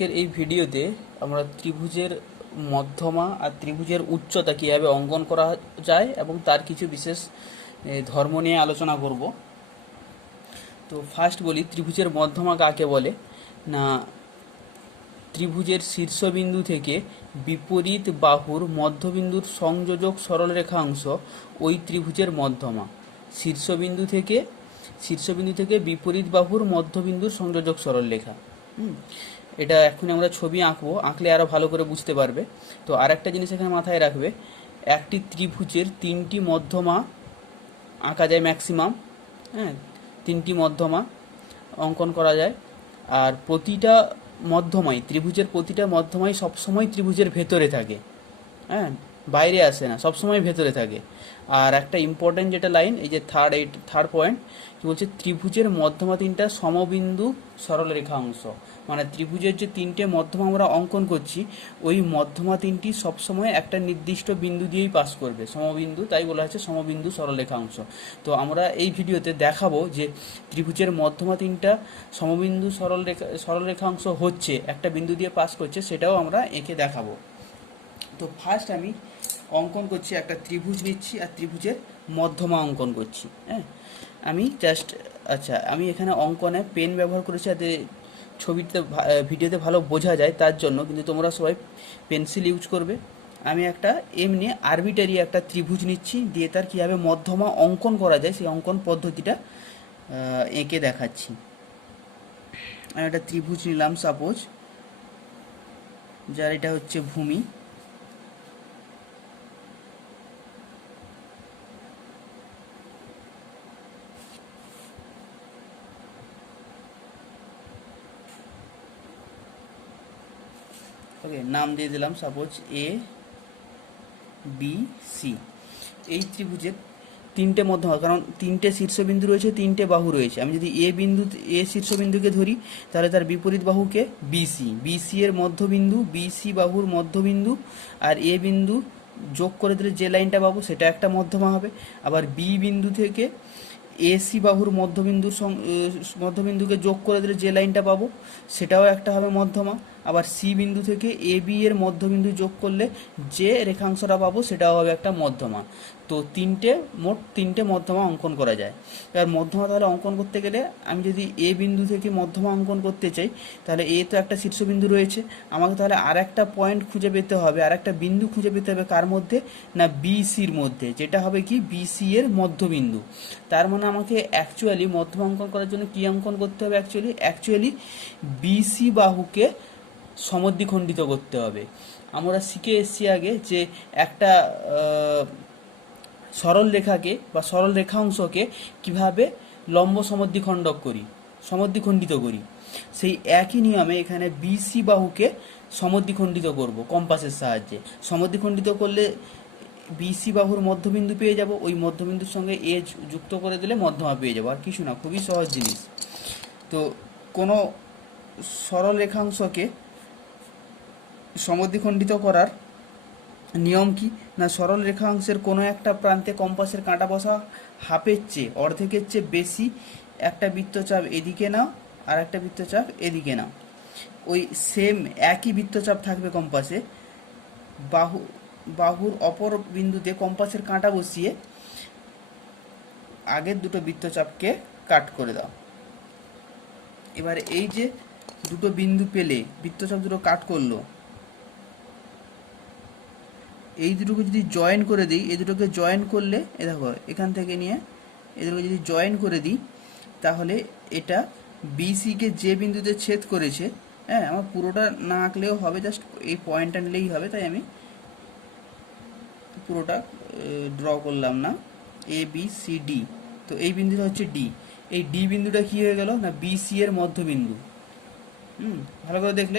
আজকের এই ভিডিওতে আমরা ত্রিভুজের মধ্যমা আর ত্রিভুজের উচ্চতা কীভাবে অঙ্কন করা যায় এবং তার কিছু বিশেষ ধর্ম নিয়ে আলোচনা করব। তো ফার্স্ট বলি, ত্রিভুজের মধ্যমা কাকে বলে না, ত্রিভুজের শীর্ষবিন্দু থেকে বিপরীত বাহুর মধ্যবিন্দুর সংযোজক সরলরেখাংশ ওই ত্রিভুজের মধ্যমা। শীর্ষবিন্দু থেকে বিপরীত বাহুর মধ্যবিন্দুর সংযোজক সরলরেখা। এটা এখন আমরা ছবি আঁকবো, আঁকলে আরও ভালো করে বুঝতে পারবে। তো আর একটা জিনিস এখানে মাথায় রাখবে, একটি ত্রিভুজের তিনটি মধ্যমা আঁকা যায় ম্যাক্সিমাম। হ্যাঁ, তিনটি মধ্যমা অঙ্কন করা যায়। আর প্রতিটা মধ্যমাই, ত্রিভুজের প্রতিটা মধ্যমাই সবসময় ত্রিভুজের ভেতরে থাকে। হ্যাঁ, বাইরে আসে না, সবসময় ভেতরে থাকে। আর একটা ইম্পর্ট্যান্ট যেটা লাইন, এই যে থার্ড পয়েন্ট কি বলছে, ত্রিভুজের মধ্যমা তিনটা সমবিন্দু সরলরেখা অংশ। মানে ত্রিভুজের যে তিনটে মধ্যমা আমরা অঙ্কন করছি, ওই মধ্যমা তিনটি সবসময় একটা নির্দিষ্ট বিন্দু দিয়েই পাস করবে, সমবিন্দু, তাই বলা হচ্ছে সমবিন্দু সরলরেখা অংশ। তো আমরা এই ভিডিওতে দেখাবো যে ত্রিভুজের মধ্যমা তিনটা সমবিন্দু সরলরেখা অংশ হচ্ছে, একটা বিন্দু দিয়ে পাস করছে, সেটাও আমরা এঁকে দেখাবো। তো ফার্স্ট আমি অঙ্কন করছি, একটা ত্রিভুজ নিচ্ছি আর ত্রিভুজের মধ্যমা অঙ্কন করছি। হ্যাঁ, আমি আমি এখানে অঙ্কনে পেন ব্যবহার করেছি যাতে ছবিতে ভিডিওতে ভালো বোঝা যায় তার জন্য, কিন্তু তোমরা সবাই পেন্সিল ইউজ করবে। আমি একটা এমনি আরবিটারি একটা ত্রিভুজ নিচ্ছি, দিয়ে তার কীভাবে মধ্যমা অঙ্কন করা যায় সেই অঙ্কন পদ্ধতিটা এঁকে দেখাচ্ছি। আমি একটা ত্রিভুজ নিলাম সাপোজ, যার এটা হচ্ছে ভূমি। ওকে, নাম দিয়ে দিলাম সাপোজ এ বি সি। এই ত্রিভুজের তিনটে মধ্যমা, কারণ তিনটে শীর্ষবিন্দু রয়েছে, তিনটে বাহু রয়েছে। আমি যদি এ শীর্ষবিন্দুকে ধরি, তাহলে তার বিপরীত বাহুকে বিসি এর মধ্যবিন্দু, বিসি বাহুর মধ্যবিন্দু আর এ বিন্দু যোগ করে দিলে যে লাইনটা পাবো সেটা একটা মধ্যমা হবে। আবার বি বিন্দু থেকে এসি বাহুর মধ্যবিন্দুকে যোগ করে দিলে যে লাইনটা পাবো সেটাও একটা হবে মধ্যমা। আবার সি বিন্দু থেকে এ বি এর মধ্যবিন্দু যোগ করলে যে রেখাংশটা পাবো সেটাও হবে একটা মধ্যমা। তো মোট তিনটে মধ্যমা অঙ্কন করা যায়। এবার মধ্যমা তাহলে অঙ্কন করতে গেলে আমি যদি এ বিন্দু থেকে মধ্যমা অঙ্কন করতে চাই, তাহলে এ তো একটা শীর্ষবিন্দু রয়েছে, আমাকে তাহলে আর একটা পয়েন্ট খুঁজে পেতে হবে, আর একটা বিন্দু খুঁজে পেতে হবে। কার মধ্যে না, বিসির মধ্যে, যেটা হবে কি বিসি এর মধ্যবিন্দু। তার মানে আমাকে অ্যাকচুয়ালি মধ্যমা অঙ্কন করার জন্য কী অঙ্কন করতে হবে, অ্যাকচুয়ালি বিসি বাহুকে সমদ্বিখণ্ডিত করতে হবে। আমরা শিখে এসেছি আগে যে একটা সরল রেখাকে বা সরল রেখাংশকে কিভাবে লম্ব সমদ্বিখণ্ডিত করি, সেই একই নিয়মে এখানে বিসি বাহুকে সমদ্বিখণ্ডিত করব কম্পাসের সাহায্যে। সমদ্বিখণ্ডিত করলে বিসি বাহুর মধ্যবিন্দু পেয়ে যাব, ওই মধ্যবিন্দুর সঙ্গে এ যুক্ত করে দিলে মধ্যমা পেয়ে যাব, আর কিছু না, খুবই সহজ জিনিস। তো কোনো সরল রেখাংশকে সমদ্বিখণ্ডিত করার নিয়ম কি না, সরল রেখাংশের কোনো একটা প্রান্তে কম্পাসের কাঁটা বসা অর্ধেকের চেয়ে বেশি একটা বৃত্তচাপ এদিকে নাও আর একটা বৃত্তচাপ এদিকে নাও। ওই সেম একই বৃত্তচাপ থাকবে কম্পাসে, বাহুর অপর বিন্দুতে কম্পাসের কাঁটা বসিয়ে আগের দুটো বৃত্তচাপকে কাট করে দাও। এবার এই যে দুটো বিন্দু পেলে, বৃত্তচাপ দুটো কাট করলো, এই দুটোকে যদি জয়েন করে দিই, এই দুটোকে জয়েন করলে এ দেখো এখান থেকে নিয়ে এই দুটোকে যদি জয়েন করে দিই, তাহলে এটা বিসিকে যে বিন্দুতে ছেদ করেছে, হ্যাঁ, আমার পুরোটা না আঁকলেও হবে, জাস্ট এই পয়েন্টটা নিলেই হবে, তাই আমি পুরোটা ড্র করলাম না। এ বি সি ডি, তো এই বিন্দুটা হচ্ছে ডি। এই ডি বিন্দুটা কী হয়ে গেল না, বিসি এর মধ্যবিন্দু। ভালো করে দেখলে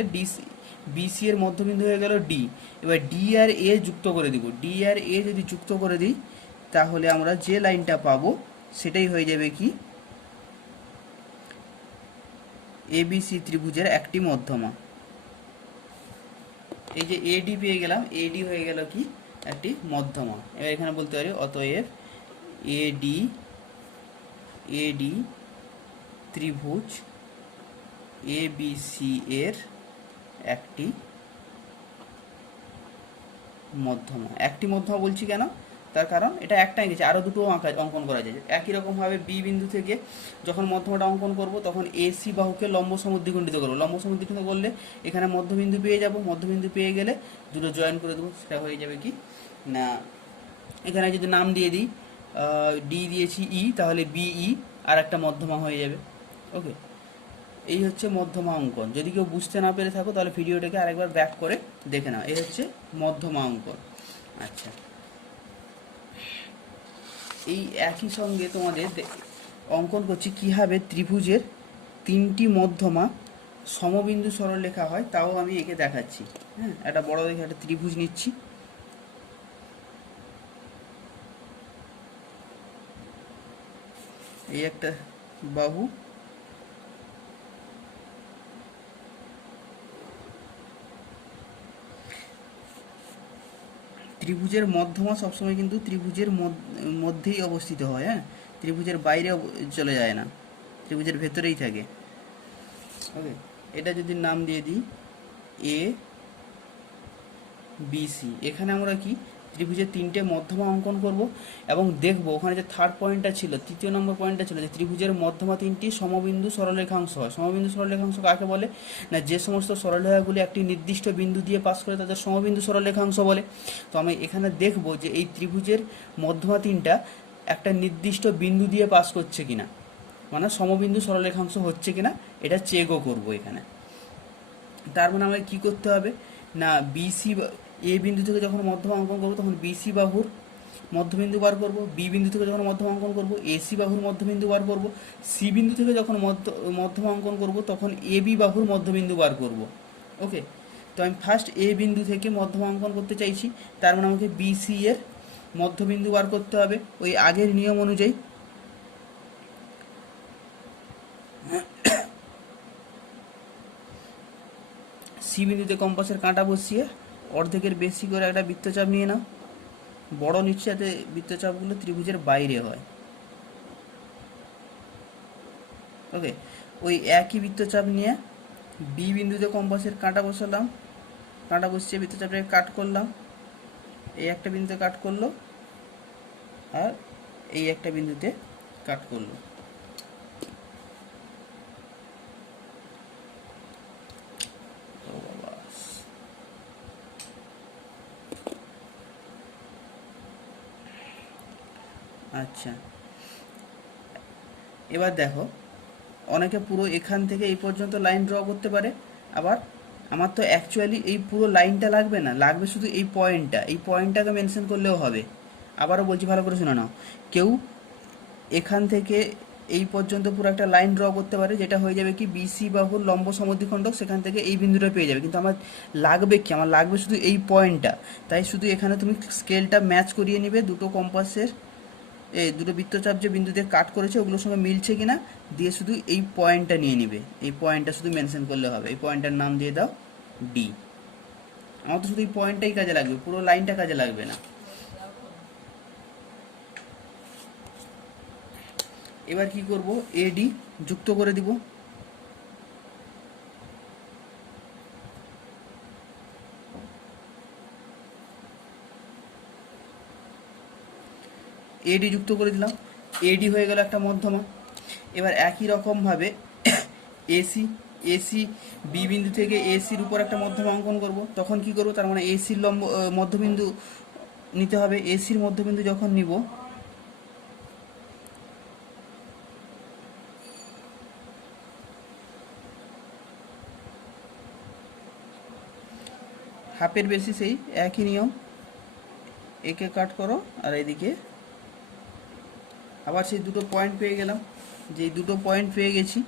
বিসি এর মধ্যবিন্দু হয়ে গেল ডি। এবার ডি আর এ যুক্ত করে দিব, ডি আর এ যদি যুক্ত করে দিই, তাহলে আমরা যে লাইনটা পাবো সেটাই হয়ে যাবে কি এবিসি ত্রিভুজের একটি মধ্যমা। এই যে এডি পেয়ে গেলাম, এডি হয়ে গেল কি একটি মধ্যমা। এবার এখানে বলতে পারি অতএব এডি ত্রিভুজ এবিসি এর একটি মধ্যমা। একটি মধ্যমা বলছি কেন, তার কারণ এটা একটাই গেছে, আরও দুটো অঙ্কন করা যায়। একই রকমভাবে বি বিন্দু থেকে যখন মধ্যমাটা অঙ্কন করব তখন এসি বাহুকে লম্ব সমদ্বিখণ্ডিত করবো। লম্ব সমদ্বিখণ্ডিত করলে এখানে মধ্যবিন্দু পেয়ে যাব, মধ্যবিন্দু পেয়ে গেলে দুটো জয়েন করে দেবো। সেটা হয়ে যাবে কি না, এখানে যদি নাম দিয়ে দিই ডি দিয়েছি ই, তাহলে বিই আর একটা মধ্যমা হয়ে যাবে। ওকে, এই হচ্ছে মধ্যমা অঙ্কন। যদি কেউ বুঝতে না পেরে থাকো তাহলে ভিডিওটাকে আরেকবার ব্যাক করে দেখে নাও। এই হচ্ছে মধ্যমা অঙ্কন। আচ্ছা, এই একই সঙ্গে তোমাদের অঙ্কন করছি কীভাবে ত্রিভুজের তিনটি মধ্যমা সমবিন্দু সরলরেখা হয়, তাও আমি এঁকে দেখাচ্ছি। হ্যাঁ, একটা বড় দেখে একটা ত্রিভুজ নিচ্ছি। এই একটা বাহু, ত্রিভুজের মধ্যমা সবসময় কিন্তু ত্রিভুজের মধ্যেই অবস্থিত হয়। হ্যাঁ, ত্রিভুজের বাইরে চলে যায় না, ত্রিভুজের ভেতরেই থাকে। ওকে, এটা যদি নাম দিয়ে দিই এ বিসি, এখানে আমরা কি ত্রিভুজের তিনটে মধ্যমা অঙ্কন করব এবং দেখব ওখানে যে থার্ড পয়েন্টটা ছিল, তৃতীয় নম্বর পয়েন্টটা ছিল যে ত্রিভুজের মধ্যমা তিনটি সমবিন্দু সরলরেখাংশ হয়। সমবিন্দু সরলরেখাংশ কাকে বলে না, যে সমস্ত সরলরেখাগুলি একটি নির্দিষ্ট বিন্দু দিয়ে পাস করে তাদের সমবিন্দু সরলরেখাংশ বলে। তো আমি এখানে দেখব যে এই ত্রিভুজের মধ্যমা তিনটা একটা নির্দিষ্ট বিন্দু দিয়ে পাস করছে কিনা, মানে সমবিন্দু সরলরেখাংশ হচ্ছে কিনা এটা চেকও করব এখানে। তার মানে আমাকে কী করতে হবে না, বিসি এ বিন্দু থেকে যখন মধ্যমা অঙ্কন করবো তখন বিসি বাহুর মধ্যবিন্দু বার করব, বি বিন্দু থেকে যখন মধ্যমা অঙ্কন করব এসি বাহুর মধ্যবিন্দু বার করব, সি বিন্দু থেকে যখন মধ্যমা অঙ্কন করব তখন এ বি বাহুর মধ্যবিন্দু বার করব। ওকে, তো আমি ফার্স্ট এ বিন্দু থেকে মধ্যমা অঙ্কন করতে চাইছি, তার মানে আমাকে বিসি এর মধ্যবিন্দু বার করতে হবে ওই আগের নিয়ম অনুযায়ী। সি বিন্দুতে কম্পাসের কাঁটা বসিয়ে অর্ধেকের বেশি করে একটা বৃত্তচাপ নিয়ে নাও। বড় নিচ্ছে যাতে বৃত্তচাপগুলো ত্রিভুজের বাইরে হয়। ওকে, ওই একই বৃত্তচাপ নিয়ে বি বিন্দুতে কম্পাসের কাঁটা বসালাম, কাঁটা বসিয়ে বৃত্তচাপটাকে কাট করলাম। এই একটা বিন্দুতে কাট করলো আর এই একটা বিন্দুতে কাট করলো। আচ্ছা, এবার দেখো অনেকে পুরো এখান থেকে এই পর্যন্ত লাইন ড্র করতে পারে, আবার আমার তো অ্যাকচুয়ালি এই পুরো লাইনটা লাগবে না, লাগবে শুধু এই পয়েন্টটা, এই পয়েন্টটাকে মেনশন করলেও হবে। আবারও বলছি, ভালো করে শুনে নাও, কেউ এখান থেকে এই পর্যন্ত পুরো একটা লাইন ড্র করতে পারে, যেটা হয়ে যাবে কি বিসি বাহুর লম্ব সমদ্বিখণ্ডক, সেখান থেকে এই বিন্দুটা পেয়ে যাবে। কিন্তু আমার লাগবে কি, আমার লাগবে শুধু এই পয়েন্টটা। তাই শুধু এখানে তুমি স্কেলটা ম্যাচ করিয়ে নিবে, দুটো কম্পাসের এই দুটো বৃত্তচাপ যে বিন্দু দিয়ে কাট করেছে ওগুলোর সঙ্গে মিলছে কিনা দিয়ে শুধু এই পয়েন্টটা নিয়ে নিবে। এই পয়েন্টটা শুধু মেনশন করলে হবে। এই পয়েন্টটার নাম দিয়ে দাও ডি। আমার তো শুধু এই পয়েন্টটাই কাজে লাগবে, পুরো লাইনটা কাজে লাগবে না। এবার কি করব, এডি যুক্ত করে দিব। এডি যুক্ত করে দিলাম, এডি হয়ে গেল একটা মধ্যমা। এবার একই রকমভাবে এসি, এসি বি বিন্দু থেকে এসির উপর একটা মধ্যমা অঙ্কন করব। তখন কি করব, তার মানে এসির লম্ব মধ্যবিন্দু নিতে হবে। এসির মধ্যবিন্দু যখন নিব হাফের বেশি সেই একই নিয়ম, একে কাট করো আর এদিকে আবার সেই দুটো পয়েন্ট পেয়ে গেলাম। যেই দুটো পয়েন্ট পেয়ে গেছি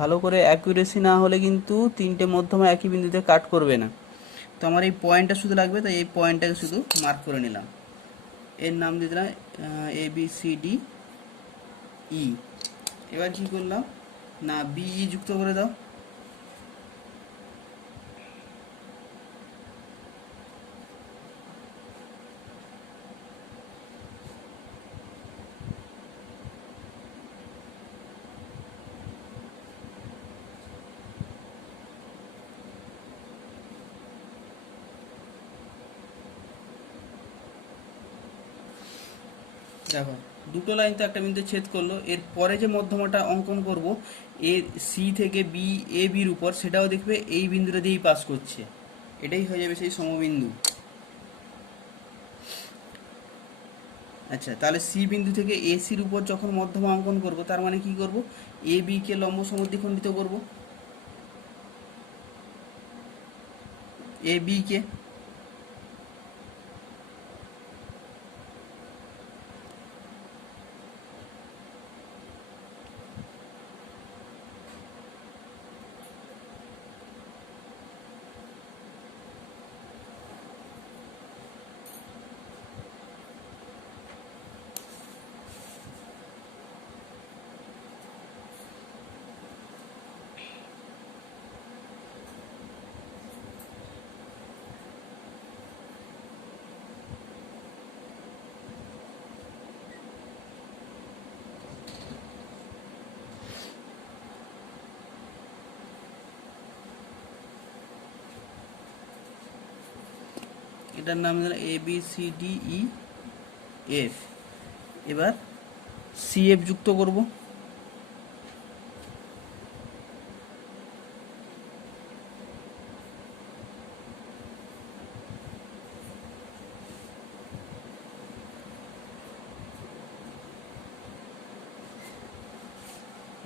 ভালো করে অ্যাকুরেসি না হলে কিন্তু তিনটে মধ্যমা একই বিন্দুতে কাট করবে না। তো আমার এই পয়েন্টটা শুধু লাগবে, তাই এই পয়েন্টটাকে শুধু মার্ক করে নিলাম। এর নাম দিয়ে দিলাম এ বি সি ডি ই। এবার কি করলাম না বিই যুক্ত করে দাও। দেখো দুটো লাইন তো একটা বিন্দু ছেদ করলো, এর পরে যে মধ্যমাটা অঙ্কন করব এ সি থেকে বি এ বির উপর, সেটাও দেখবে এই বিন্দুটা দিয়েই পাস করছে, এটাই হয়ে যাবে সেই সমবিন্দু। আচ্ছা, তাহলে সি বিন্দু থেকে এ সির উপর যখন মধ্যমা অঙ্কন করব, তার মানে কি করব, এ বি কে লম্ব সমদ্বিখণ্ডিত করব, এ বি কে। এটার নাম দিলাম A B C D E F. এবার সি এফ যুক্ত করব।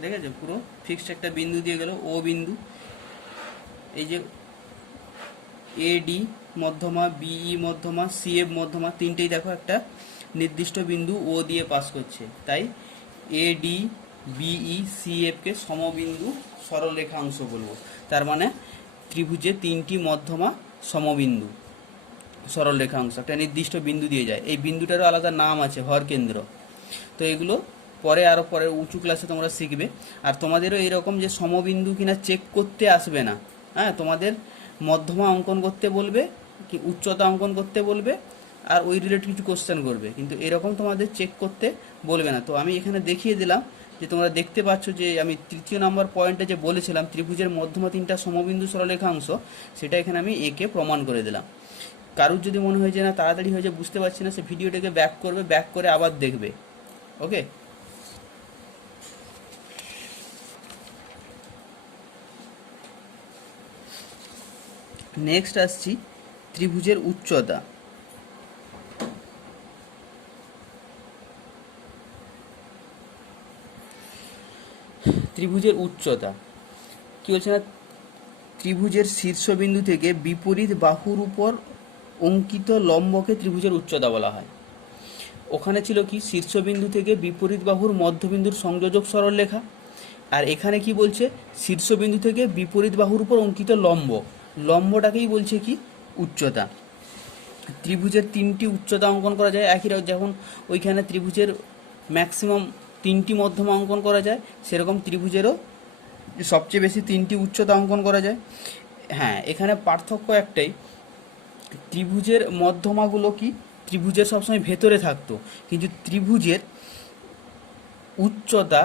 দেখেছো পুরো ফিক্সড একটা বিন্দু দিয়ে গেল, ও বিন্দু। এই যে এ ডি মধ্যমা, বিই মধ্যমা, সি এফ মধ্যমা, তিনটেই দেখো একটা নির্দিষ্ট বিন্দু ও দিয়ে পাস করছে, তাই এ ডি বিই সি এফকে সমবিন্দু সরলরেখাংশ বলবো। তার মানে ত্রিভুজে তিনটি মধ্যমা সমবিন্দু সরলরেখাংশ একটা নির্দিষ্ট বিন্দু দিয়ে যায়। এই বিন্দুটারও আলাদা নাম আছে, হরকেন্দ্র। তো এগুলো পরে আরও পরে উঁচু ক্লাসে তোমরা শিখবে। আর তোমাদেরও এইরকম যে সমবিন্দু কিনা চেক করতে আসবে না, হ্যাঁ, তোমাদের মধ্যমা অঙ্কন করতে বলবে, কি উচ্চতা অঙ্কন করতে বলবে, আর ওই রিলেটেড কিছু কোশ্চেন করবে, কিন্তু এরকম তোমাদের চেক করতে বলবে না। তো আমি এখানে দেখিয়ে দিলাম যে তোমরা দেখতে পাচ্ছ যে আমি তৃতীয় নম্বর পয়েন্টে যে বলেছিলাম ত্রিভুজের মধ্যমা তিনটা সমবিন্দু সরলরেখাংশ, সেটা এখানে আমি একে প্রমাণ করে দিলাম। কারুর যদি মনে হয় যে না তাড়াতাড়ি হয়ে যায়, বুঝতে পারছি না, সে ভিডিওটাকে ব্যাক করবে, ব্যাক করে আবার দেখবে। ওকে, নেক্সট আসছি ত্রিভুজের উচ্চতা। ত্রিভুজের উচ্চতা কি বলছে না, ত্রিভুজের শীর্ষবিন্দু থেকে বিপরীত বাহুর উপর অঙ্কিত লম্বকে ত্রিভুজের উচ্চতা বলা হয়। ওখানে ছিল কি শীর্ষবিন্দু থেকে বিপরীত বাহুর মধ্যবিন্দুর সংযোজক সরলরেখা, আর এখানে কি বলছে শীর্ষবিন্দু থেকে বিপরীত বাহুর উপর অঙ্কিত লম্ব, লম্বটাকেই বলছে কি উচ্চতা। ত্রিভুজের তিনটি উচ্চতা অঙ্কন করা যায় একই রকম, যেমন ওইখানে ত্রিভুজের ম্যাক্সিমাম তিনটি মধ্যমা অঙ্কন করা যায়, সেরকম ত্রিভুজেরও সবচেয়ে বেশি তিনটি উচ্চতা অঙ্কন করা যায়। হ্যাঁ, এখানে পার্থক্য একটাই, ত্রিভুজের মধ্যমাগুলো কি ত্রিভুজের সবসময় ভেতরে থাকতো, কিন্তু ত্রিভুজের উচ্চতা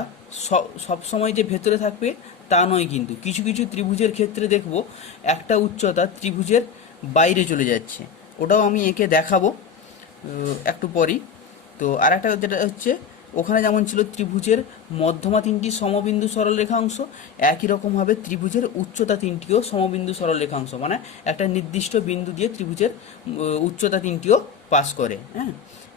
সবসময় যে ভেতরে থাকবে তা নয়, কিন্তু কিছু কিছু ত্রিভুজের ক্ষেত্রে দেখব একটা উচ্চতা ত্রিভুজের বাইরে চলে যাচ্ছে, ওটাও আমি একে দেখাবো একটু পরই। তো আর একটা যেটা হচ্ছে, ওখানে যেমন ছিল ত্রিভুজের মধ্যমা তিনটি সমবিন্দু সরলরেখাংশ, একই রকমভাবে ত্রিভুজের উচ্চতা তিনটিও সমবিন্দু সরলরেখাংশ, মানে একটা নির্দিষ্ট বিন্দু দিয়ে ত্রিভুজের উচ্চতা তিনটিও পাস করে। হ্যাঁ,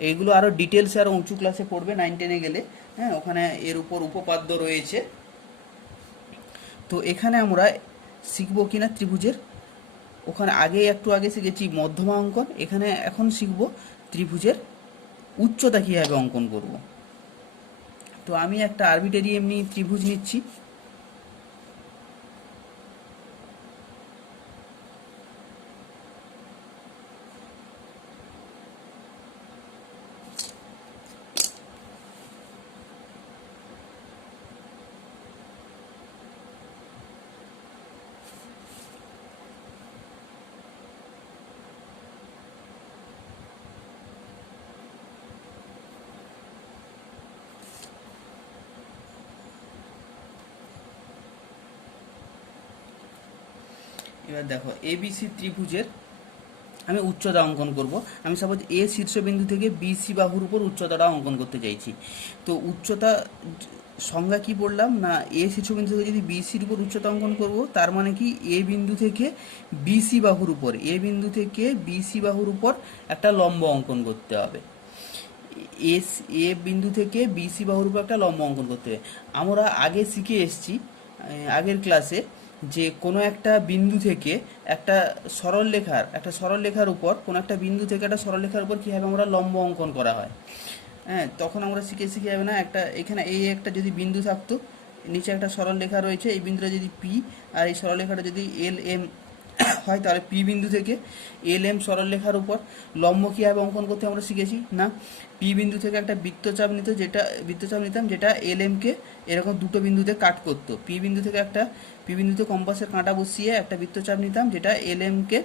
এইগুলো আরও ডিটেলসে আরও উঁচু ক্লাসে পড়বে 9-10-এ গেলে। হ্যাঁ, ওখানে এর উপর উপপাদ্য রয়েছে। তো এখানে আমরা শিখব কিনা ত্রিভুজের, ওখানে একটু আগে শিখেছি মধ্যমা অঙ্কন, এখানে এখন শিখব ত্রিভুজের উচ্চতা কীভাবে অঙ্কন করব। তো আমি একটা আরবিটারি এমনি ত্রিভুজ নিচ্ছি, এবার দেখো এবিসি ত্রিভুজের আমি উচ্চতা অঙ্কন করব। আমি সাপোজ এ শীর্ষবিন্দু থেকে বিসি বাহুর উপর উচ্চতাটা অঙ্কন করতে চাইছি। তো উচ্চতা সংজ্ঞা কি বললাম না, এ শীর্ষবিন্দু থেকে যদি বিসির উপর উচ্চতা অঙ্কন করব, তার মানে কি এ বিন্দু থেকে বিসি বাহুর উপর, এ বিন্দু থেকে বিসি বাহুর উপর একটা লম্ব অঙ্কন করতে হবে। এস এ বিন্দু থেকে বিসি বাহুর উপর একটা লম্ব অঙ্কন করতে হবে। আমরা আগে শিখে এসেছি আগের ক্লাসে যে কোনো একটা বিন্দু থেকে একটা সরলরেখার উপর, কোনো একটা বিন্দু থেকে একটা সরলরেখার উপর কীভাবে আমরা লম্ব অঙ্কন করা হয়। হ্যাঁ, তখন আমরা শিখে যাবে না, একটা এখানে এই একটা যদি বিন্দু থাকতো, নিচে একটা সরলরেখা রয়েছে, এই বিন্দুটা যদি পি আর এই সরলরেখাটা যদি এল এম হয়, তাহলে পি বিন্দু থেকে এল এম সরলরেখার উপর লম্ব কীভাবে অঙ্কন করতে আমরা শিখেছি না, পি বিন্দু থেকে একটা বৃত্তচাপ নিতাম যেটা এল এমকে এরকম দুটো বিন্দুতে কাট করতো। পি বিন্দুতে কম্পাসের কাঁটা বসিয়ে একটা বৃত্তচাপ নিতাম যেটা এল এমকে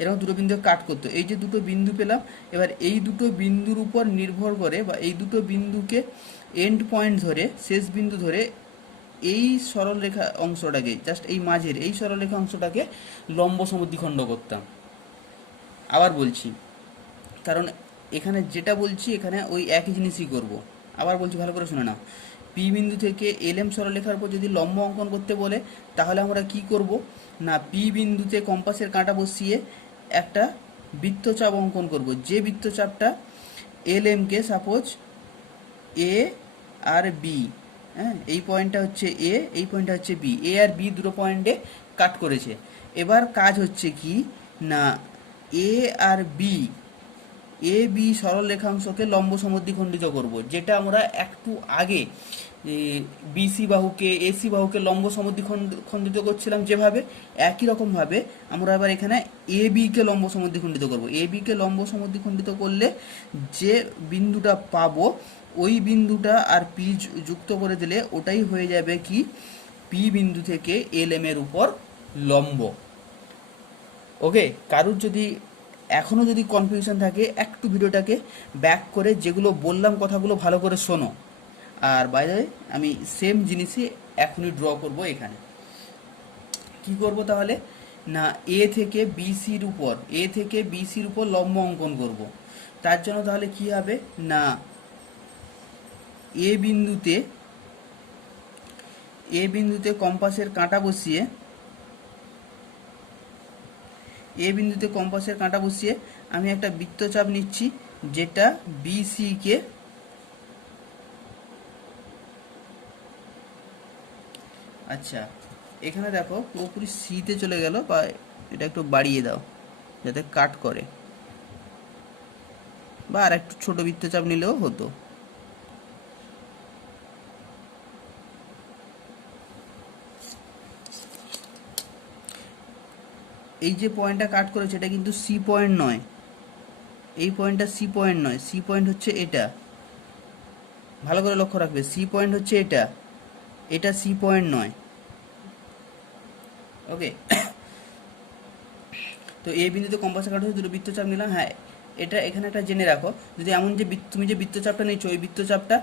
এরকম দুটো বিন্দুতে কাট করতো। এই যে দুটো বিন্দু পেলাম, এবার এই দুটো বিন্দুর উপর নির্ভর করে বা এই দুটো বিন্দুকে এন্ড পয়েন্ট ধরে, শেষ বিন্দু ধরে এই সরলরেখা অংশটাকে, জাস্ট এই মাঝের এই সরলরেখা অংশটাকে লম্ব সমদ্বিখণ্ড করতাম। আবার বলছি, কারণ এখানে যেটা বলছি এখানে ওই একই জিনিসই করব। আবার বলছি, ভালো করে শুনে নাও। পি বিন্দু থেকে এল এম সরলরেখার উপর যদি লম্ব অঙ্কন করতে বলে, তাহলে আমরা কি করব না, পি বিন্দুতে কম্পাসের কাঁটা বসিয়ে একটা বৃত্তচাপ অঙ্কন করব। যে বৃত্তচাপটা এল এমকে সাপোজ এ আর বি, হ্যাঁ, এই পয়েন্টটা হচ্ছে এ, এই পয়েন্টটা হচ্ছে বি, এ আর বি দুটো পয়েন্টে কাট করেছে। এবার কাজ হচ্ছে কি না, এ আর বি, এ বি সরল রেখাংশকে লম্ব সমদ্বিখণ্ডিত করব, যেটা আমরা একটু আগে বিসি বাহুকে এসি বাহুকে লম্ব সমদ্বিখণ্ডিত করছিলাম যেভাবে, একই রকমভাবে আমরা আবার এখানে এ বিকে লম্ব সমদ্বিখণ্ডিত করব। এ বিকে লম্ব সমদ্বিখণ্ডিত করলে যে বিন্দুটা পাবো, ওই বিন্দুটা আর পি যুক্ত করে দিলে ওটাই হয়ে যাবে কি পি বিন্দু থেকে এল এম এর উপর লম্ব। ওকে, কারুর যদি এখনও যদি কনফিউশন থাকে, একটু ভিডিওটাকে ব্যাক করে যেগুলো বললাম কথাগুলো ভালো করে শোনো। আর বাইরে আমি সেম জিনিসই এখনই ড্র করব। এখানে কি করব তাহলে না, এ থেকে বিসির উপর লম্ব অঙ্কন করব। তার জন্য তাহলে কি হবে না, এ বিন্দুতে কম্পাসের কাঁটা বসিয়ে আমি একটা বৃত্তচাপ নিচ্ছি যেটা বিসি কে, আচ্ছা এখানে দেখো পুরোপুরি সিতে চলে গেল, বা এটা একটু বাড়িয়ে দাও যাতে কাট করে, বা আর একটু ছোট বৃত্তচাপ নিলেও হতো। এই যে পয়েন্টটা কাট করেছে এটা কিন্তু সি পয়েন্ট নয়, এই পয়েন্টটা সি পয়েন্ট নয়, সি পয়েন্ট হচ্ছে এটা, ভালো করে লক্ষ্য রাখবে, সি পয়েন্ট হচ্ছে এটা সি পয়েন্ট নয়। ওকে, তো এই বিন্দুতে কম্পাসের কাঁটা দুটো বৃত্তচাপ নিলাম। হ্যাঁ, এটা এখানে একটা জেনে রাখো, যদি এমন যে তুমি যে বৃত্তচাপটা নিচ্ছ, ওই বৃত্তচাপটা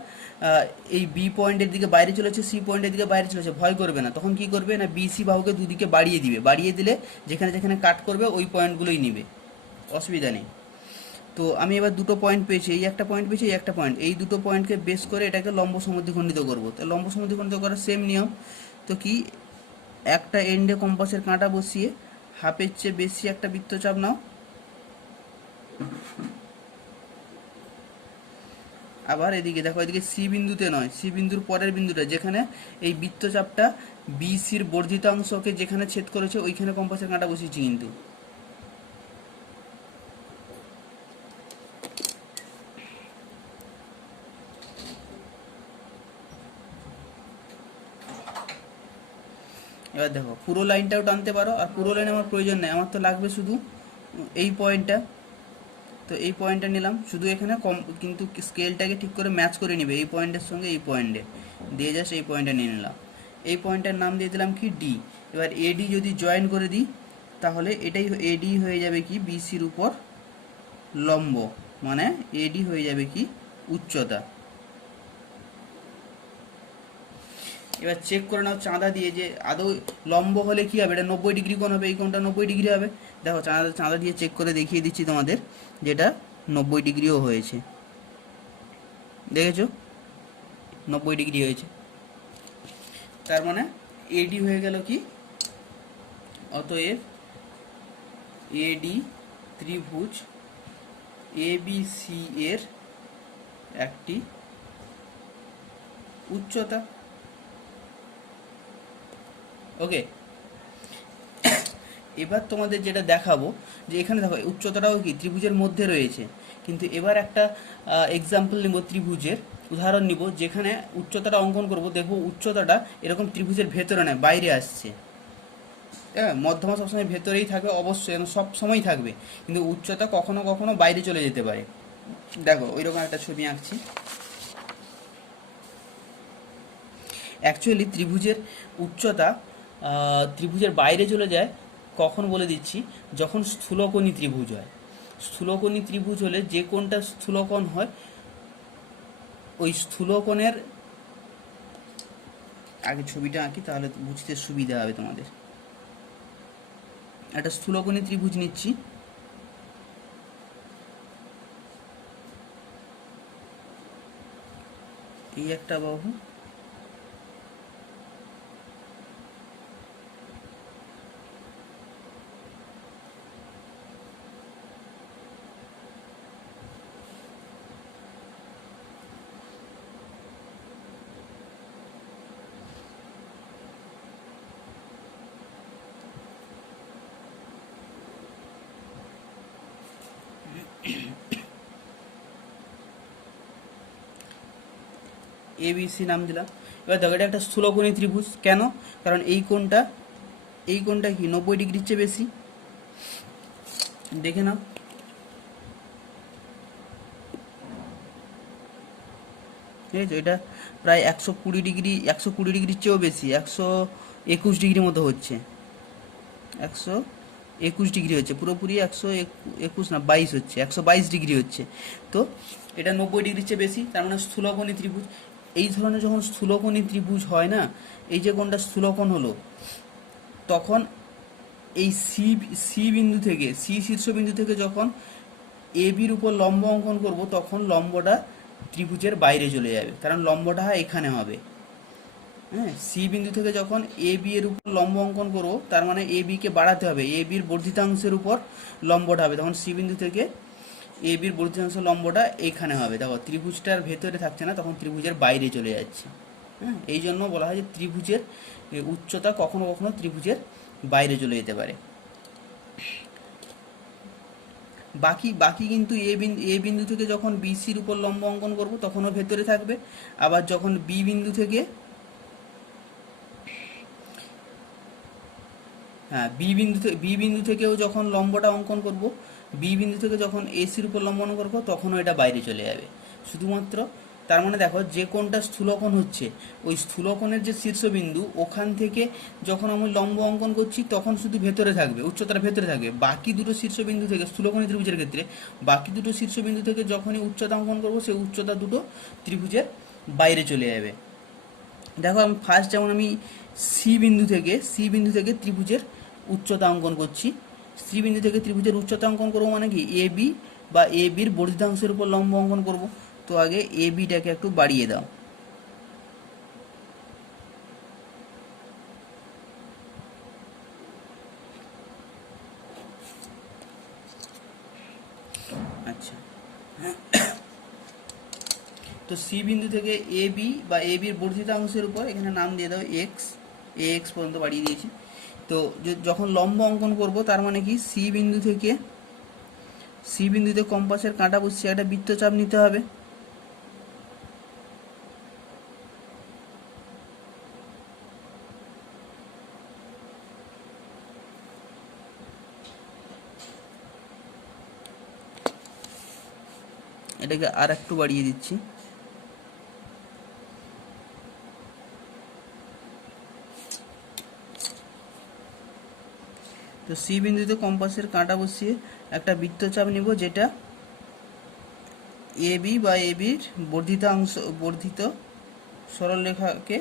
এই বি পয়েন্টের দিকে বাইরে চলেছে, সি পয়েন্টের দিকে বাইরে চলেছে, ভয় করবে না। তখন কি করবে না, বিসি বাহুকে দুদিকে বাড়িয়ে দিলে যেখানে যেখানে কাট করবে ওই পয়েন্টগুলোই নিবে, অসুবিধা নেই। তো আমি এবার দুটো পয়েন্ট পেয়েছি, এই একটা পয়েন্ট পেয়েছি, এই একটা পয়েন্ট, এই দুটো পয়েন্টকে বেস করে এটাকে লম্ব সমদ্বিখণ্ডিত করবো। তো লম্ব সমদ্বিখণ্ডিত করার সেম নিয়ম। তো কি, একটা এন্ডে কম্পাসের কাঁটা বসিয়ে হাফের চেয়ে বেশি একটা বৃত্তচাপ নাও, আবার এদিকে দেখো, এদিকে সি বিন্দুতে নয়, সি বিন্দুর পরের বিন্দুটা যেখানে এই বৃত্তচাপটা বিসির বর্ধিতাংশকে যেখানে ছেদ করেছে ওইখানে কম্পাসের কাঁটা বসিয়েছি কিন্তু। এবার দেখো পুরো লাইনটাও টানতে পারো, আর পুরো লাইন আমার প্রয়োজন নেই, আমার তো লাগবে শুধু এই পয়েন্টটা। তো এই পয়েন্টটা নিলাম, শুধু এখানে কম কিন্তু স্কেলটাকে ঠিক করে ম্যাচ করে নিবে এই পয়েন্টের সঙ্গে, এই পয়েন্টে দিয়ে জাস্ট এই পয়েন্টটা নিয়ে নিলাম। এই পয়েন্টটার নাম দিয়ে দিলাম কি ডি। এবার এডি যদি জয়েন করে দিই তাহলে এটাই এডি হয়ে যাবে কি বিসির উপর লম্ব, মানে এডি হয়ে যাবে কি উচ্চতা। এবার চেক করে নাও চাঁদা দিয়ে যে আদৌ লম্ব হলে কি হবে, এটা 90 ডিগ্রি কোণ হবে, এই কোণটা 90 ডিগ্রি হবে। দেখো চাঁদা চাঁদা দিয়ে চেক করে দেখিয়ে দিচ্ছি তোমাদের, যেটা 90 ডিগ্রিও হয়েছে, দেখেছো 90 ডিগ্রি হয়েছে। তার মানে এডি হয়ে গেল কি, অতএব এডি ত্রিভুজ এবিসি এর একটি উচ্চতা। ওকে, এবার তোমাদের যেটা দেখাবো যে এখানে দেখো উচ্চতাটাও কি ত্রিভুজের মধ্যে রয়েছে, কিন্তু এবার একটা এক্সাম্পল নিব, ত্রিভুজের উদাহরণ নিব, যেখানে উচ্চতাটা অঙ্কন করব, দেখবো উচ্চতাটা এরকম ত্রিভুজের ভেতরে নয় বাইরে আসছে। হ্যাঁ, মধ্যমা সবসময় ভেতরেই থাকবে অবশ্যই, সব সময় থাকবে, কিন্তু উচ্চতা কখনো কখনো বাইরে চলে যেতে পারে। দেখো ওইরকম একটা ছবি আঁকছি। অ্যাকচুয়ালি ত্রিভুজের উচ্চতা ত্রিভুজের বাইরে চলে যায় কখন বলে দিচ্ছি, যখন স্থূলকোণী ত্রিভুজ হয়। স্থূলকোণী ত্রিভুজ হলে যে কোণটা স্থূলকোণ হয়, ওই স্থূলকোণের আগে ছবিটা আঁকি তাহলে বুঝতে সুবিধা হবে তোমাদের। একটা স্থূলকোণী ত্রিভুজ নিচ্ছি, এই একটা বাহু, এবিসি নাম দিলাম। এবার দেখো এটা একটা স্থূলকোণী ত্রিভুজ, কেন? কারণ এই কোণটা কি 90 ডিগ্রির চেয়ে বেশি, দেখে নাও। ঠিক আছে, এটা প্রায় 120 ডিগ্রি, 120 ডিগ্রির চেয়েও বেশি, 121 ডিগ্রি মতো হচ্ছে, 121 ডিগ্রি হচ্ছে, পুরোপুরি 121 না 22 হচ্ছে, 122 ডিগ্রি হচ্ছে। তো এটা 90 ডিগ্রির চেয়ে বেশি, তার মানে স্থূলকোণী ত্রিভুজ। এই ধরনের যখন স্থূলকোণী ত্রিভুজ হয় না, এই যে কোণটা স্থূলকোণ হলো, তখন এই সি বিন্দু থেকে, সি শীর্ষবিন্দু থেকে যখন এ বির উপর লম্ব অঙ্কন করব, তখন লম্বটা ত্রিভুজের বাইরে চলে যাবে, কারণ লম্বটা এখানে হবে। হ্যাঁ, সি বিন্দু থেকে যখন এ বি এর উপর লম্ব অঙ্কন করবো, তার মানে এ বিকে বাড়াতে হবে, এ বির বর্ধিতাংশের উপর লম্বটা হবে, তখন সি বিন্দু থেকে এ বির বর্ধিতাংশ লম্বটা এখানে হবে। দেখো ত্রিভুজটার ভেতরে থাকছে না, তখন ত্রিভুজের বাইরে চলে যাচ্ছে। হ্যাঁ, এই জন্য বলা হয় যে ত্রিভুজের উচ্চতা কখনো কখনো ত্রিভুজের বাইরে চলে যেতে পারে। বাকি বাকি কিন্তু এ বিন্দু থেকে যখন বিসির উপর লম্ব অঙ্কন করব, তখনও ভেতরে থাকবে। আবার যখন বি বিন্দু থেকে, হ্যাঁ বি বিন্দু থেকেও যখন লম্বটা অঙ্কন করব, বি বিন্দু থেকে যখন এসির উপর লম্ব অঙ্কন করবো, তখনও এটা বাইরে চলে যাবে। শুধুমাত্র তার মানে দেখো যে কোণটা স্থূলকোণ হচ্ছে, ওই স্থূলকোণের যে শীর্ষবিন্দু, ওখান থেকে যখন আমি লম্ব অঙ্কন করছি, তখন শুধু ভেতরে থাকবে, উচ্চতাটা ভেতরে থাকবে। বাকি দুটো শীর্ষবিন্দু থেকে, স্থূলকোণী ত্রিভুজের ক্ষেত্রে বাকি দুটো শীর্ষবিন্দু থেকে যখনই উচ্চতা অঙ্কন করবো, সেই উচ্চতা দুটো ত্রিভুজের বাইরে চলে যাবে। দেখো আমি ফার্স্ট যেমন আমি সি বিন্দু থেকে ত্রিভুজের উচ্চতা অঙ্কন করছি। সি বিন্দু থেকে ত্রিভুজের উচ্চতা অঙ্কন করবো মানে কি, এ বি বা এ বির বর্ধিতাংশের উপর লম্ব অঙ্কন করব। তো আগে এ বিটাকে একটু বাড়িয়ে দাও, আচ্ছা। তো সি বিন্দু থেকে এ বি বা এ বির বর্ধিতাংশের উপর এখানে নাম দিয়ে দাও এক্স, এ এক্স পর্যন্ত বাড়িয়ে দিয়েছি। তো যখন লম্ব অঙ্কন করব, তার মানে কি সি বিন্দুতে কম্পাসের কাঁটা বসিয়ে একটা বৃত্তচাপ নিতে হবে। এটাকে আর একটু বাড়িয়ে দিচ্ছি। তো সি বিন্দুতে কম্পাসের কাঁটা বসিয়ে একটা বৃত্তচাপ নিব, যেটা এ বি বা এ বির বর্ধিত সরলরেখাকে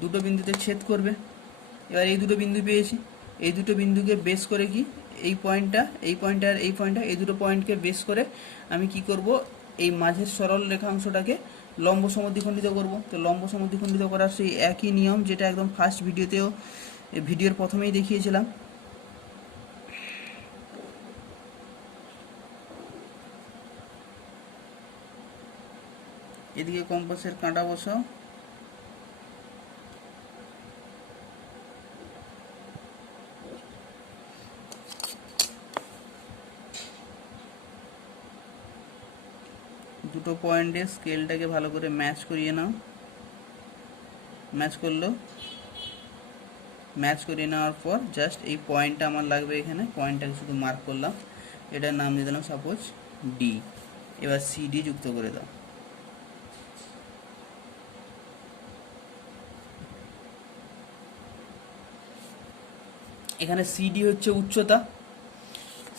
দুটো বিন্দুতে ছেদ করবে। এবার এই দুটো বিন্দু পেয়েছি, এই দুটো বিন্দুকে বেস করে কি এই পয়েন্টটা, এই পয়েন্ট আর এই পয়েন্টটা, এই দুটো পয়েন্টকে বেস করে আমি কি করব, এই মাঝের সরল রেখাংশটাকে লম্ব সমদ্বিখণ্ডিত করব। তো লম্ব সমদ্বিখণ্ডিত করার সেই একই নিয়ম যেটা একদম ফার্স্ট ভিডিওতেও, ভিডিওর প্রথমেই দেখিয়েছিলাম। এদিকে কম্পাসের কাঁটা বসাও, দুটো পয়েন্টে স্কেলটাকে ভালো করে ম্যাচ করিয়ে নাও। ম্যাচ করলো, ম্যাচ করিয়ে নেওয়ার পর জাস্ট এই পয়েন্টটা আমার লাগবে এখানে, পয়েন্টটাকে শুধু মার্ক করলাম, এটার নাম দিয়ে দিলাম সাপোজ ডি। এবার সিডি যুক্ত করে দাও। এখানে সিডি হচ্ছে উচ্চতা,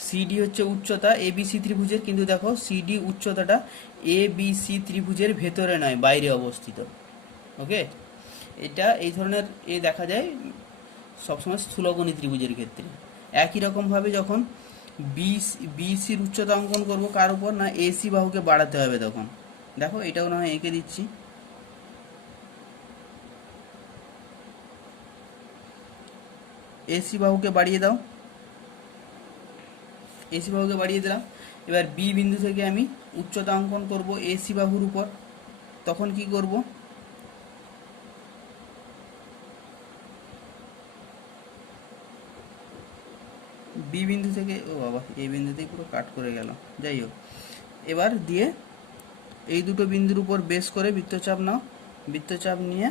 সিডি হচ্ছে উচ্চতা এবিসি ত্রিভুজের, কিন্তু দেখো সিডি উচ্চতাটা এবিসি ত্রিভুজের ভেতরে নয়, বাইরে অবস্থিত। ওকে, এটা এই ধরনের দেখা যায় সবসময় স্থূলকোণী ত্রিভুজের ক্ষেত্রে। একই রকমভাবে যখন বিসির উচ্চতা অঙ্কন করবো কার উপর, না এসি বাহুকে বাড়াতে হবে, তখন দেখো এটাও না হয় এঁকে দিচ্ছি। এসি বাহুকে বাড়িয়ে দাও, এসি বাহুকে বাড়িয়ে দিলাম। এবার বি বিন্দু থেকে আমি উচ্চতা অঙ্কন করব এসি বাহুর উপর, তখন কি করব, বি বিন্দু থেকে, ও বাবা এই বিন্দুতেই পুরো কাট করে গেল, যাই হোক। এবার দিয়ে এই দুটো বিন্দুর উপর বেস করে বৃত্তচাপ নাও, বৃত্তচাপ নিয়ে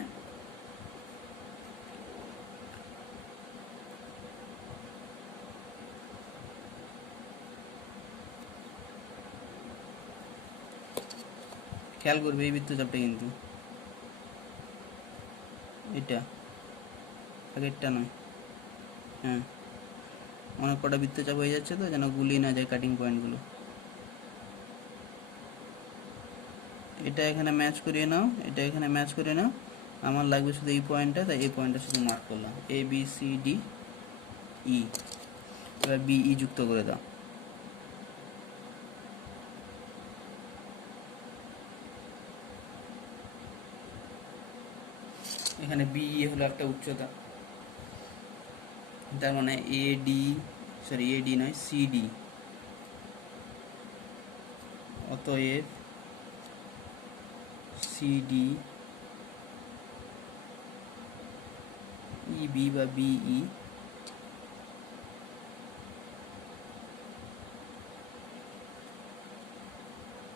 খেয়াল করবে এই বৃত্তচাপটা কিন্তু এটা আগেরটা নয়, হ্যাঁ অনেক কটা বৃত্তচাপ হয়ে যাচ্ছে তো, যেন গুলিয়ে না যায় কাটিং পয়েন্টগুলো। এটা এখানে ম্যাচ করিয়ে নাও, এটা এখানে ম্যাচ করে নাও, আমার লাগবে শুধু এই পয়েন্টটা, তাই এই পয়েন্টটা শুধু মার্ক করলাম এ বি সি ডি ই। এবার বিই যুক্ত করে দাও। এখানে বিই হলো একটা উচ্চতা, তার মানে এডি, সরি এডি নয় সিডি, অতএব সিডি ইবি বা বিই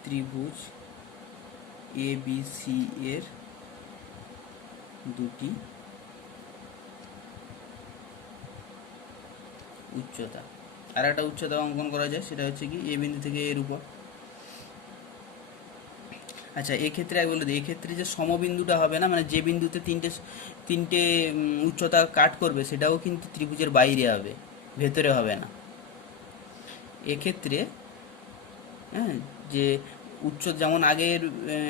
ত্রিভুজ এ বি সি এর দুটি উচ্চতা। আর একটা উচ্চতা অঙ্কন করা যায়, সেটা হচ্ছে কি এ বিন্দু থেকে এর উপর। আচ্ছা এক্ষেত্রে আমি বলে দিই, এক্ষেত্রে যে সমবিন্দুটা হবে না, মানে যে বিন্দুতে তিনটে উচ্চতা কাট করবে, সেটাও কিন্তু ত্রিভুজের বাইরে হবে, ভেতরে হবে না। এক্ষেত্রে হ্যাঁ, যে যেমন আগের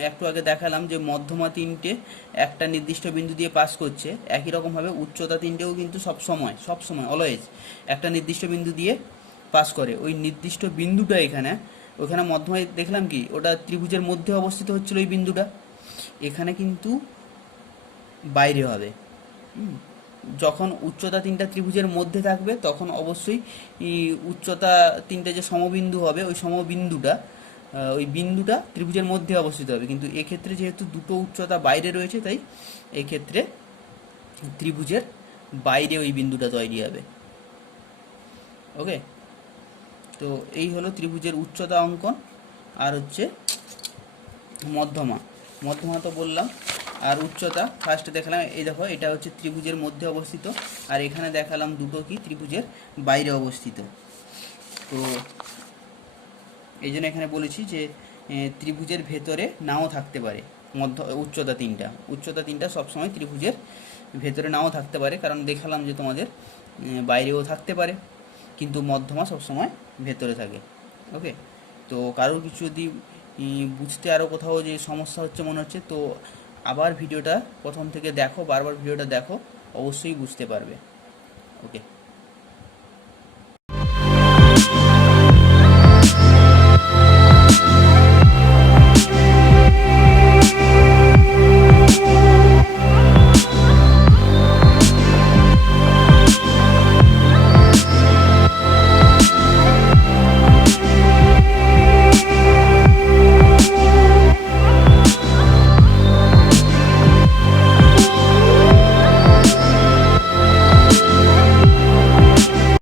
একটু আগে দেখালাম যে মধ্যমা তিনটে একটা নির্দিষ্ট বিন্দু দিয়ে পাস করছে, একই রকমভাবে উচ্চতা তিনটেও কিন্তু সবসময় অলওয়েজ একটা নির্দিষ্ট বিন্দু দিয়ে পাস করে। ওই নির্দিষ্ট বিন্দুটা ওখানে মধ্যমায় দেখলাম কি ওটা ত্রিভুজের মধ্যে অবস্থিত হচ্ছিল ওই বিন্দুটা, এখানে কিন্তু বাইরে হবে। যখন উচ্চতা তিনটা ত্রিভুজের মধ্যে থাকবে তখন অবশ্যই উচ্চতা তিনটে যে সমবিন্দু হবে, ওই সমবিন্দুটা ওই বিন্দুটা ত্রিভুজের মধ্যে অবস্থিত হবে। কিন্তু এক্ষেত্রে যেহেতু দুটো উচ্চতা বাইরে রয়েছে, তাই এক্ষেত্রে ত্রিভুজের বাইরে ওই বিন্দুটা তৈরি হবে। ওকে, তো এই হলো ত্রিভুজের উচ্চতা অঙ্কন। আর হচ্ছে মধ্যমা তো বললাম, আর উচ্চতা ফার্স্টে দেখালাম, এই দেখো এটা হচ্ছে ত্রিভুজের মধ্যে অবস্থিত, আর এখানে দেখালাম দুটো কি ত্রিভুজের বাইরে অবস্থিত। তো এই জন্য এখানে বলেছি যে ত্রিভুজের ভেতরে নাও থাকতে পারে উচ্চতা তিনটা সবসময় ত্রিভুজের ভেতরে নাও থাকতে পারে, কারণ দেখালাম যে তোমাদের বাইরেও থাকতে পারে, কিন্তু মধ্যমা সবসময় ভেতরে থাকে। ওকে, তো কারোর কিছু যদি বুঝতে আরও কোথাও যে সমস্যা হচ্ছে মনে হচ্ছে, তো আবার ভিডিওটা প্রথম থেকে দেখো, বারবার ভিডিওটা দেখো, অবশ্যই বুঝতে পারবে। ওকে।